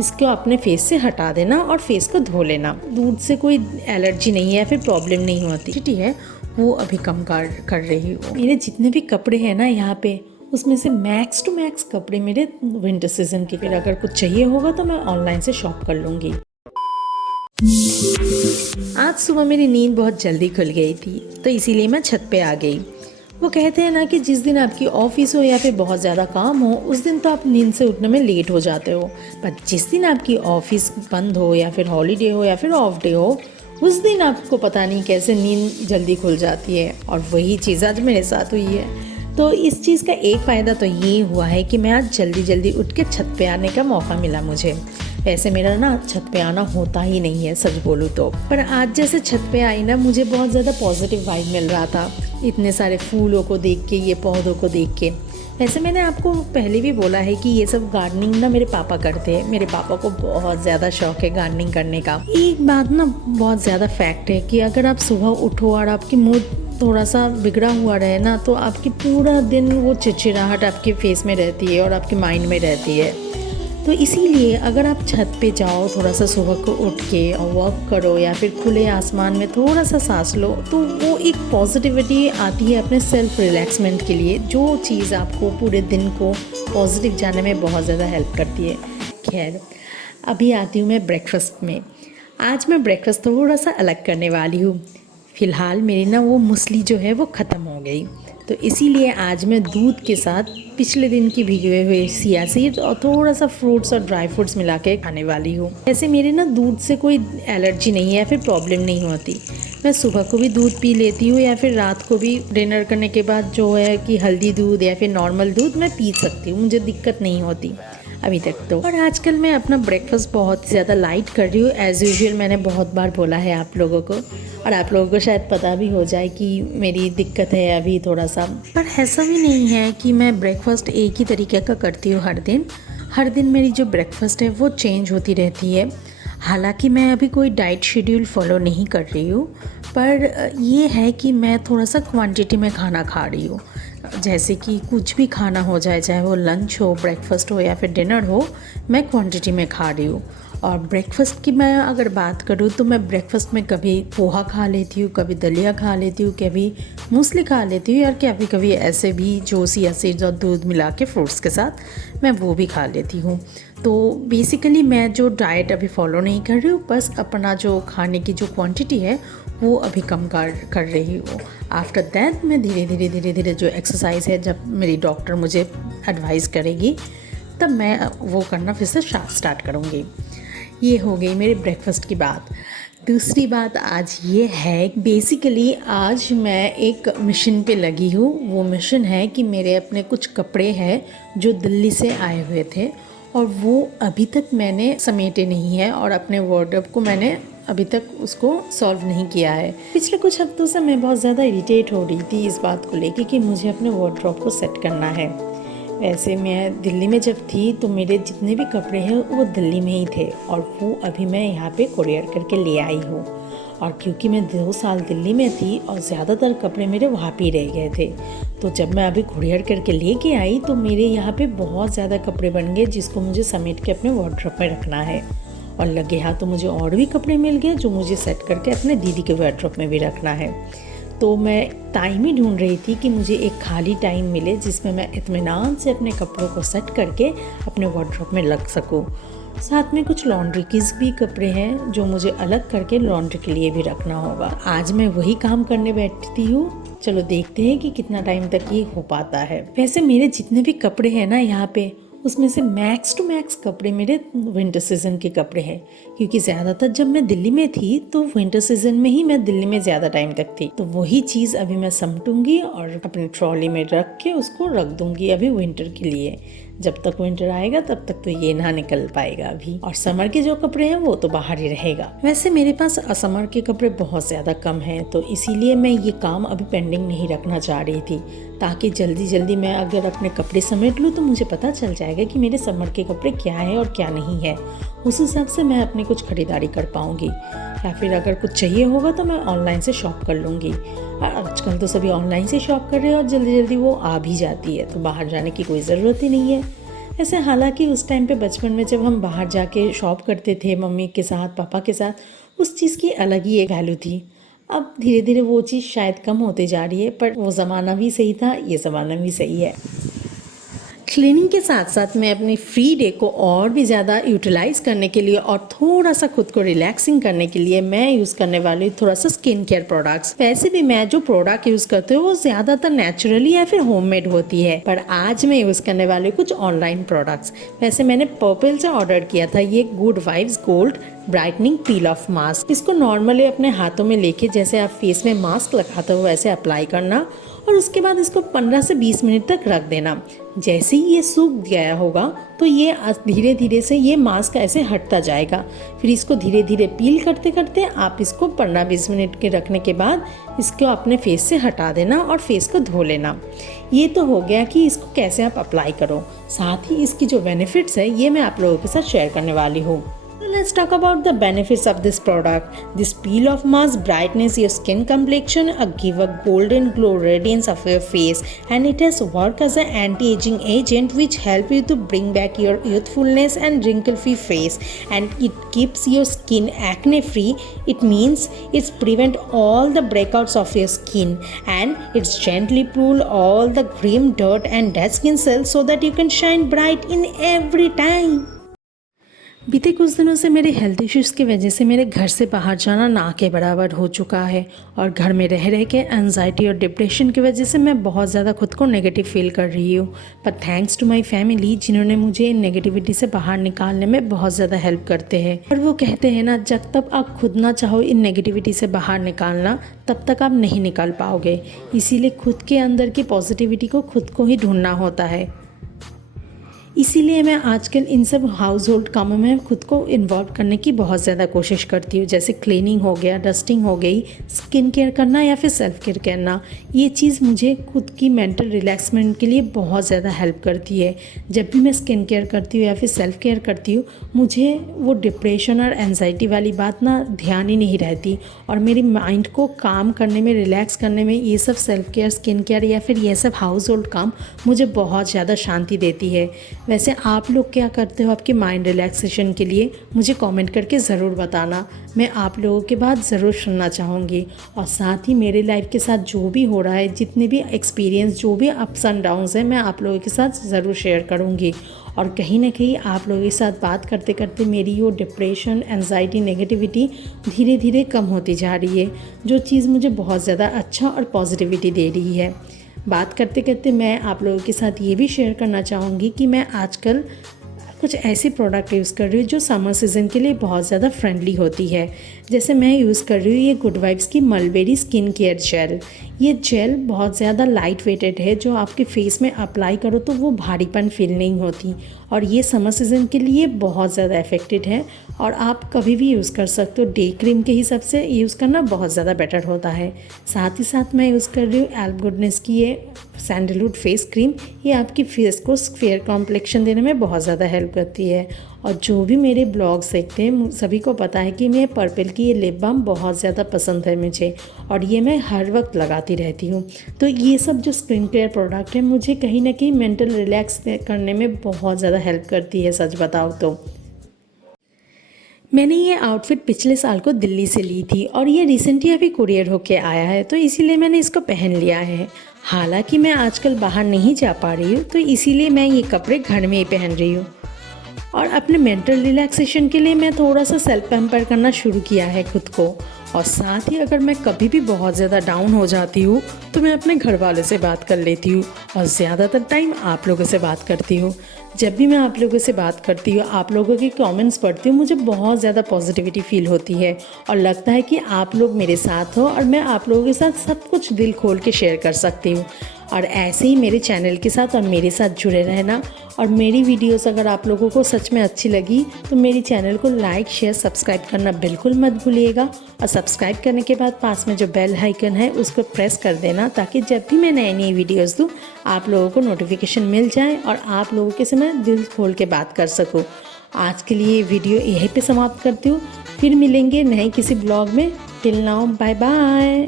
इसको अपने फेस से हटा देना और फेस को धो लेना। दूध से कोई एलर्जी नहीं है या फिर प्रॉब्लम नहीं होती, ठीक है, वो अभी कम कर रही हूँ। मेरे जितने भी कपड़े हैं ना यहाँ पे, उसमें से मैक्स टू मैक्स कपड़े मेरे विंटर सीजन के। फिर अगर कुछ चाहिए होगा तो मैं ऑनलाइन से शॉप कर लूँगी। आज सुबह मेरी नींद बहुत जल्दी खुल गई थी, तो इसीलिए मैं छत पे आ गई। वो कहते हैं ना कि जिस दिन आपकी ऑफिस हो या फिर बहुत ज़्यादा काम हो, उस दिन तो आप नींद से उठने में लेट हो जाते हो, पर जिस दिन आपकी ऑफिस बंद हो या फिर हॉलीडे हो या फिर ऑफ डे हो, उस दिन आपको पता नहीं कैसे नींद जल्दी खुल जाती है। और वही चीज़ आज मेरे साथ हुई है। तो इस चीज़ का एक फ़ायदा तो ये हुआ है कि मैं आज जल्दी जल्दी उठ के छत पे आने का मौका मिला मुझे। वैसे मेरा ना छत पे आना होता ही नहीं है, सच बोलूँ तो, पर आज जैसे छत पे आई ना, मुझे बहुत ज़्यादा पॉजिटिव वाइब मिल रहा था, इतने सारे फूलों को देख के, ये पौधों को देख के। वैसे मैंने आपको पहले भी बोला है कि ये सब गार्डनिंग ना मेरे पापा करते हैं। मेरे पापा को बहुत ज़्यादा शौक है गार्डनिंग करने का। एक बात ना बहुत ज़्यादा फैक्ट है कि अगर आप सुबह उठो और आपकी मूड थोड़ा सा बिगड़ा हुआ रहे ना, तो आपकी पूरा दिन वो चिड़चिड़ाहट आपके फेस में रहती है और आपके माइंड में रहती है। तो इसीलिए अगर आप छत पे जाओ, थोड़ा सा सुबह को उठ के और वॉक करो या फिर खुले आसमान में थोड़ा सा सांस लो, तो वो एक पॉजिटिविटी आती है अपने सेल्फ रिलैक्समेंट के लिए, जो चीज़ आपको पूरे दिन को पॉजिटिव जाने में बहुत ज़्यादा हेल्प करती है। खैर, अभी आती हूँ मैं ब्रेकफास्ट में। आज मैं ब्रेकफास्ट थोड़ा सा अलग करने वाली हूँ। फ़िलहाल मेरी ना वो मूसली जो है वो ख़त्म हो गई, तो इसीलिए आज मैं दूध के साथ पिछले दिन की भिगे हुए चिया सीड्स और थोड़ा सा फ्रूट्स और ड्राई फ्रूट्स मिला के खाने वाली हूँ। ऐसे मेरे ना दूध से कोई एलर्जी नहीं है या फिर प्रॉब्लम नहीं होती। मैं सुबह को भी दूध पी लेती हूँ या फिर रात को भी डिनर करने के बाद जो है कि हल्दी दूध या फिर नॉर्मल दूध मैं पी सकती हूँ, मुझे दिक्कत नहीं होती अभी तक तो। और आजकल मैं अपना ब्रेकफास्ट बहुत ज़्यादा लाइट कर रही हूँ, एज़ यूजुअल। मैंने बहुत बार बोला है आप लोगों को, और आप लोगों को शायद पता भी हो जाए कि मेरी दिक्कत है अभी थोड़ा सा। पर ऐसा भी नहीं है कि मैं ब्रेकफास्ट एक ही तरीके का करती हूँ हर दिन मेरी जो ब्रेकफास्ट है वो चेंज होती रहती है। हालांकि मैं अभी कोई डाइट शेड्यूल फॉलो नहीं कर रही हूँ, पर ये है कि मैं थोड़ा सा क्वांटिटी में खाना खा रही हूँ। जैसे कि कुछ भी खाना हो जाए, चाहे वो लंच हो, ब्रेकफास्ट हो या फिर डिनर हो, मैं क्वांटिटी में खा रही हूँ। और ब्रेकफास्ट की मैं अगर बात करूँ तो मैं ब्रेकफास्ट में कभी पोहा खा लेती हूँ, कभी दलिया खा लेती हूँ, कभी मूसली खा लेती हूँ, और कभी कभी ऐसे भी जो चिया सीड्स और दूध मिला के फ्रूट्स के साथ मैं वो भी खा लेती हूँ। तो बेसिकली मैं जो डाइट अभी फॉलो नहीं कर रही हूँ, बस अपना जो खाने की जो क्वांटिटी है वो अभी कम कर रही हूँ। आफ्टर दैट मैं धीरे धीरे जो एक्सरसाइज है, जब मेरी डॉक्टर मुझे एडवाइस करेगी तब मैं वो करना फिर से स्टार्ट करूँगी। ये हो गई मेरे ब्रेकफास्ट की बात। दूसरी बात आज ये है, बेसिकली आज मैं एक मिशन पे लगी हूँ। वो मिशन है कि मेरे अपने कुछ कपड़े हैं जो दिल्ली से आए हुए थे, और वो अभी तक मैंने समेटे नहीं है, और अपने वार्डरोब को मैंने अभी तक उसको सॉल्व नहीं किया है। पिछले कुछ हफ्तों से मैं बहुत ज़्यादा इरिटेट हो रही थी इस बात को लेके कि मुझे अपने वार्डरोब को सेट करना है। वैसे मैं दिल्ली में जब थी तो मेरे जितने भी कपड़े हैं वो दिल्ली में ही थे, और वो अभी मैं यहाँ पे कुरियर करके ले आई हूँ। और क्योंकि मैं 2 साल दिल्ली में थी और ज़्यादातर कपड़े मेरे वहाँ पे रह गए थे, तो जब मैं अभी कुरियर करके लेके आई तो मेरे यहाँ पे बहुत ज़्यादा कपड़े बन गए, जिसको मुझे समेट के अपने वार्डरोब में रखना है। और लगे हाथ तो मुझे और भी कपड़े मिल गए जो मुझे सेट करके अपने दीदी के वार्डरोब में भी रखना है। तो मैं टाइम ही ढूंढ रही थी कि मुझे एक खाली टाइम मिले जिसमें मैं इत्मीनान से अपने कपड़ों को सेट करके अपने वार्डरोब में रख सकूं। साथ में कुछ लॉन्ड्री के भी कपड़े हैं जो मुझे अलग करके लॉन्ड्री के लिए भी रखना होगा। आज मैं वही काम करने बैठती हूँ। चलो देखते हैं कि कितना टाइम तक ये हो पाता है। वैसे मेरे जितने भी कपड़े हैं ना यहाँ पे, उसमें से मैक्स टू मैक्स कपड़े मेरे विंटर सीज़न के कपड़े हैं, क्योंकि ज़्यादातर जब मैं दिल्ली में थी तो विंटर सीज़न में ही मैं दिल्ली में ज़्यादा टाइम तक थी। तो वही चीज़ अभी मैं समेटूंगी और अपनी ट्रॉली में रख के उसको रख दूंगी अभी विंटर के लिए। जब तक विंटर आएगा तब तक तो ये ना निकल पाएगा अभी, और समर के जो कपड़े हैं वो तो बाहर ही रहेगा। वैसे मेरे पास समर के कपड़े बहुत ज़्यादा कम हैं, तो इसीलिए मैं ये काम अभी पेंडिंग नहीं रखना चाह रही थी, ताकि जल्दी जल्दी मैं अगर अपने कपड़े समेट लूँ तो मुझे पता चल जाएगा कि मेरे समर के कपड़े क्या है और क्या नहीं है। उस हिसाब से मैं अपनी कुछ खरीदारी कर पाऊँगी, या फिर अगर कुछ चाहिए होगा तो मैं ऑनलाइन से शॉप कर लूँगी। और आजकल तो सभी ऑनलाइन से शॉप कर रहे हैं और जल्दी जल्दी वो आ भी जाती है, तो बाहर जाने की कोई ज़रूरत ही नहीं है। ऐसे हालांकि उस टाइम पे बचपन में जब हम बाहर जाके शॉप करते थे मम्मी के साथ पापा के साथ, उस चीज़ की अलग ही एक वैल्यू थी। अब धीरे धीरे वो चीज़ शायद कम होती जा रही है, पर वो ज़माना भी सही था, ये ज़माना भी सही है। क्लीनिंग के साथ साथ मैं अपनी फ्री डे को और भी ज़्यादा यूटिलाइज़ करने के लिए और थोड़ा सा खुद को रिलैक्सिंग करने के लिए मैं यूज़ करने वाली हूँ थोड़ा सा स्किन केयर प्रोडक्ट्स। वैसे भी मैं जो प्रोडक्ट यूज़ करती हूँ वो ज़्यादातर नेचुरली या फिर होममेड होती है, पर आज मैं यूज़ करने वाली हूँ कुछ ऑनलाइन प्रोडक्ट्स। वैसे मैंने पर्पल से ऑर्डर किया था ये good vibes gold brightening peel of mask. इसको नॉर्मली अपने हाथों में लेके जैसे आप फेस में मास्क लगाते हो वैसे अप्लाई करना और उसके बाद इसको 15 से 20 मिनट तक रख देना। जैसे ही ये सूख गया होगा तो ये धीरे धीरे से ये मास्क ऐसे हटता जाएगा। फिर इसको धीरे धीरे पील करते करते आप इसको 15-20 मिनट के रखने के बाद इसको अपने फेस से हटा देना और फेस को धो लेना। ये तो हो गया कि इसको कैसे आप अप्लाई करो, साथ ही इसकी जो बेनिफिट्स है ये मैं आप लोगों के साथ शेयर करने वाली हूँ। Let's talk about the benefits of this product. This peel off mask brightens your skin complexion, give a golden glow radiance of your face, and it has worked as an anti-aging agent which help you to bring back your youthfulness and wrinkle-free face, and it keeps your skin acne-free. It means it's prevent all the breakouts of your skin, and it's gently pull all the grim dirt and dead skin cells so that you can shine bright in every time. बीते कुछ दिनों से मेरे health issues की वजह से मेरे घर से बाहर जाना ना के बराबर हो चुका है और घर में रह रह के एंजाइटी और डिप्रेशन की वजह से मैं बहुत ज़्यादा खुद को नेगेटिव फील कर रही हूँ। पर थैंक्स टू माय फैमिली जिन्होंने मुझे इन नेगेटिविटी से बाहर निकालने में बहुत ज़्यादा हेल्प करते हैं। और वो कहते हैं ना, जब तक आप खुद ना चाहो इन नेगेटिविटी से बाहर निकालना तब तक आप नहीं निकाल पाओगे। इसीलिए खुद के अंदर की पॉजिटिविटी को खुद को ही ढूंढना होता है। इसीलिए मैं आजकल इन सब हाउस होल्ड कामों में खुद को इन्वॉल्व करने की बहुत ज़्यादा कोशिश करती हूँ। जैसे क्लीनिंग हो गया, डस्टिंग हो गई, स्किन केयर करना या फिर सेल्फ केयर करना। ये चीज़ मुझे खुद की मेंटल रिलैक्समेंट के लिए बहुत ज़्यादा हेल्प करती है। जब भी मैं स्किन केयर करती हूँ या फिर सेल्फ केयर करती हूँ मुझे वो डिप्रेशन और एंजाइटी वाली बात ना ध्यान ही नहीं रहती और मेरी माइंड को काम करने में, रिलैक्स करने में ये सब सेल्फ केयर, स्किन केयर या फिर ये सब हाउस होल्ड काम मुझे बहुत ज़्यादा शांति देती है। वैसे आप लोग क्या करते हो आपके माइंड रिलैक्सेशन के लिए, मुझे कमेंट करके ज़रूर बताना। मैं आप लोगों के बात ज़रूर सुनना चाहूँगी और साथ ही मेरे लाइफ के साथ जो भी हो रहा है, जितने भी एक्सपीरियंस, जो भी अप्स एंड डाउन्स हैं, मैं आप लोगों के साथ ज़रूर शेयर करूँगी। और कहीं ना कहीं आप लोगों के साथ बात करते करते मेरी वो डिप्रेशन, एंजाइटी, नेगेटिविटी धीरे धीरे कम होती जा रही है, जो चीज़ मुझे बहुत ज़्यादा अच्छा और पॉजिटिविटी दे रही है। बात करते करते मैं आप लोगों के साथ ये भी शेयर करना चाहूँगी कि मैं आजकल कुछ ऐसी प्रोडक्ट यूज़ कर रही हूँ जो समर सीज़न के लिए बहुत ज़्यादा फ्रेंडली होती है। जैसे मैं यूज़ कर रही हूँ ये गुड वाइब्स की मलबेरी स्किन केयर जेल। ये जेल बहुत ज़्यादा लाइट वेटेड है, जो आपके फेस में अप्लाई करो तो वो भारीपन फील नहीं होती और ये समर सीज़न के लिए बहुत ज़्यादा इफ़ेक्टिव है और आप कभी भी यूज़ कर सकते हो। डे क्रीम के हिसाब से यूज़ करना बहुत ज़्यादा बेटर होता है। साथ ही साथ मैं यूज़ कर रही हूँ एल्ब गुडनेस की ये सैंडलवुड फेस क्रीम। ये आपकी फेस को फेयर कॉम्प्लेक्शन देने में बहुत ज़्यादा हेल्प करती है। और जो भी मेरे ब्लॉग्स देखते हैं सभी को पता है कि मैं पर्पल की ये लिप बाम बहुत ज़्यादा पसंद है मुझे और ये मैं हर वक्त लगाती रहती हूँ। तो ये सब जो स्किन केयर प्रोडक्ट है मुझे कहीं ना कहीं मेंटल रिलैक्स करने में बहुत ज़्यादा हेल्प करती है, सच बताओ तो। मैंने ये आउटफिट पिछले साल को दिल्ली से ली थी और ये रिसेंटली अभी कुरियर होके आया है, तो इसीलिए मैंने इसको पहन लिया है। हालांकि मैं आजकल बाहर नहीं जा पा रही हूँ तो इसीलिए मैं ये कपड़े घर में ही पहन रही हूँ। और अपने मेंटल रिलैक्सेशन के लिए मैं थोड़ा सा सेल्फ पैम्पर करना शुरू किया है खुद को। और साथ ही अगर मैं कभी भी बहुत ज़्यादा डाउन हो जाती हूँ तो मैं अपने घर वालों से बात कर लेती हूँ और ज़्यादातर टाइम आप लोगों से बात करती हूँ। जब भी मैं आप लोगों से बात करती हूँ, आप लोगों के कमेंट्स पढ़ती हूँ, मुझे बहुत ज़्यादा पॉजिटिविटी फील होती है और लगता है कि आप लोग मेरे साथ हो और मैं आप लोगों के साथ सब कुछ दिल खोल के शेयर कर सकती हूँ। और ऐसे ही मेरे चैनल के साथ और मेरे साथ जुड़े रहना। और मेरी वीडियोस अगर आप लोगों को सच में अच्छी लगी तो मेरी चैनल को लाइक, शेयर, सब्सक्राइब करना बिल्कुल मत भूलिएगा। और सब्सक्राइब करने के बाद पास में जो बेल आइकन है उसको प्रेस कर देना, ताकि जब भी मैं नई नई वीडियोस दूँ आप लोगों को नोटिफिकेशन मिल जाए और आप लोगों के से मैं दिल खोल के बात कर सकूँ। आज के लिए वीडियो यहीं पे समाप्त करती हूँ, फिर मिलेंगे नए किसी ब्लॉग में। Till now, bye bye.